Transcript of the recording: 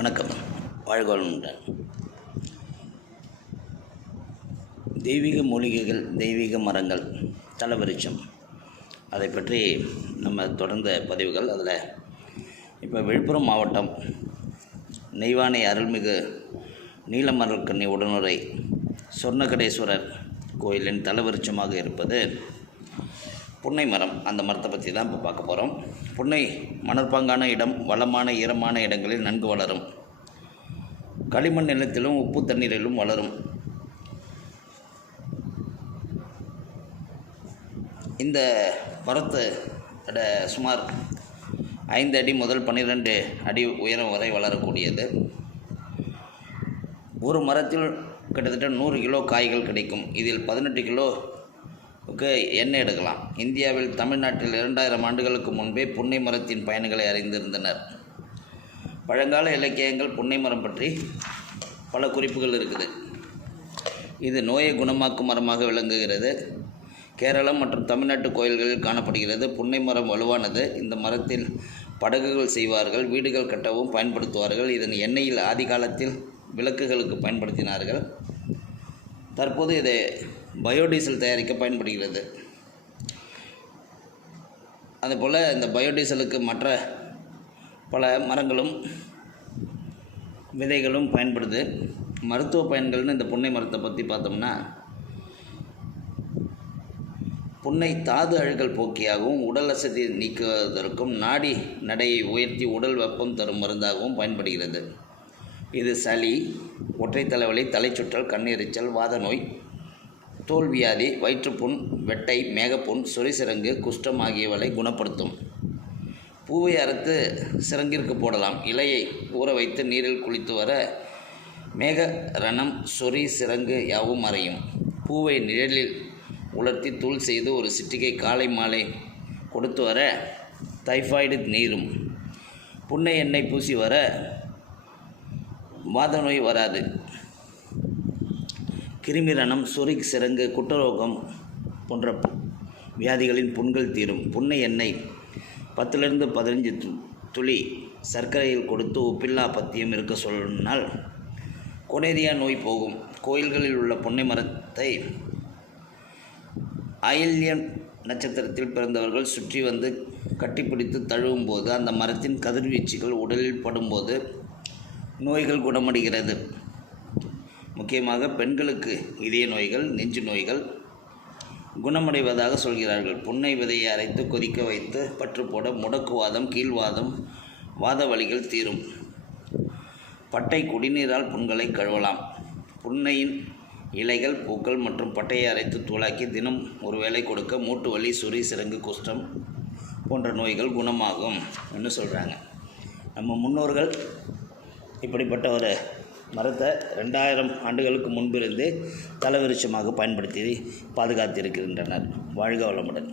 வணக்கம். வாழ்க தெய்வீக மூலிகைகள் தெய்வீக மரங்கள் தலவிருச்சம் அதை பற்றி நம்ம தொடர்ந்த பதிவுகள் அதில். இப்போ விழுப்புரம் மாவட்டம் நெய்வானை அருள்மிகு நீலமரக்கண்ணி உடனுரை சொர்ணகடேஸ்வரர் கோயிலின் தலவிருச்சமாக இருப்பது புன்னை மரம் அந்த மரத்தை பற்றி தான் இப்போ பார்க்க போகிறோம் புன்னை மணற்பாங்கான இடம் வளமான ஈரமான இடங்களில் நன்கு வளரும். களிமண் நிலத்திலும் உப்பு தண்ணீரிலும் வளரும். இந்த மரத்தோட சுமார் ஐந்து அடி முதல் பன்னிரெண்டு அடி உயரம் வரை வளரக்கூடியது. ஒரு மரத்தில் கிட்டத்தட்ட நூறு கிலோ காய்கள் கிடைக்கும். இதில் பதினெட்டு கிலோ எண்ணெய் எடுக்கலாம். இந்தியாவில் தமிழ்நாட்டில் இரண்டாயிரம் ஆண்டுகளுக்கு முன்பே புன்னை மரத்தின் பயன்களை அறிந்திருந்தனர். பழங்கால இலக்கியங்கள் புன்னை மரம் பற்றி பல குறிப்புகள் இருக்குது. இது நோயை குணமாக்கும் மரமாக விளங்குகிறது. கேரளம் மற்றும் தமிழ்நாட்டு கோயில்களில் காணப்படுகிறது. புன்னை மரம் வலுவானது. இந்த மரத்தில் படகுகள் செய்வார்கள் வீடுகள் கட்டவும் பயன்படுத்துவார்கள். இதன் எண்ணெயில் ஆதி காலத்தில் விளக்குகளுக்கு பயன்படுத்தினார்கள். தற்போது இது பயோடீசல் தயாரிக்க பயன்படுகிறது. அதுபோல் இந்த பயோடீசலுக்கு மற்ற பல மரங்களும் விதைகளும் பயன்படுது. மருத்துவ பயன்கள்னு இந்த புன்னை மரத்தை பற்றி பார்த்தோம்னா புன்னை தாது அழுகல் போக்கியாகவும் உடல் அசதி நீக்குவதற்கும் நாடி நடையை உயர்த்தி உடல் வெப்பம் தரும் மருந்தாகவும் பயன்படுகிறது. இது சளி ஒற்றை தலைவலி தலைச்சுற்றல் கண்ணெரிச்சல் வாத நோய் தோல்வியாதி வயிற்றுப்புண் வெட்டை மேகப்புண் சொறிசிறங்கு குஷ்டம் ஆகியவற்றை குணப்படுத்தும். பூவை அறுத்து சிறங்கிற்கு போடலாம். இலையை ஊற வைத்து நீரில் குளித்து வர மேக ரணம் சொறி சிறங்கு யாவும் மறையும் பூவை நிழலில் உலர்த்தி தூள் செய்து ஒரு சிட்டிகை காலை மாலை கொடுத்து வர டைஃபாய்டு நீரும். புன்னை எண்ணெய் பூசி வர வாத நோய் வராது. கிருமிரணம் சொறி சிறங்கு குட்டரோகம் போன்ற வியாதிகளின் புண்கள் தீரும். புன்னை எண்ணெய் பத்துலேருந்து பதினஞ்சு து துளி சர்க்கரையில் கொடுத்து உப்பில்லா பத்தியம் இருக்க சொன்னால் கொனேரியா நோய் போகும். கோயில்களில் உள்ள புன்னை மரத்தை ஆயில்யம் நட்சத்திரத்தில் பிறந்தவர்கள் சுற்றி வந்து கட்டிப்பிடித்து தழுவும் போது அந்த மரத்தின் கதிர்வீச்சுகள் உடலில் படும்போது நோய்கள் குணமடைகிறது. முக்கியமாக பெண்களுக்கு இதய நோய்கள் நெஞ்சு நோய்கள் குணமடைவதாக சொல்கிறார்கள். புன்னை விதையை அரைத்து கொதிக்க வைத்து பற்று போட முடக்குவாதம் கீழ்வாதம் வாத வழிகள் தீரும். பட்டை குடிநீரால் புண்களை கழுவலாம். புன்னையின் இலைகள் பூக்கள் மற்றும் பட்டையை அரைத்து தூளாக்கி தினம் ஒரு வேளை கொடுக்க மூட்டு வலி சுரி சிறங்கு குஷ்டம் போன்ற நோய்கள் குணமாகும் என்று சொல்கிறாங்க நம்ம முன்னோர்கள் இப்படிப்பட்ட ஒரு மரத்தை ரெண்டாயிரம் ஆண்டுகளுக்கு முன்பிருந்து தலவிருட்சமாக பயன்படுத்தி பாதுகாத்திருக்கின்றனர். வாழ்க வளமுடன்.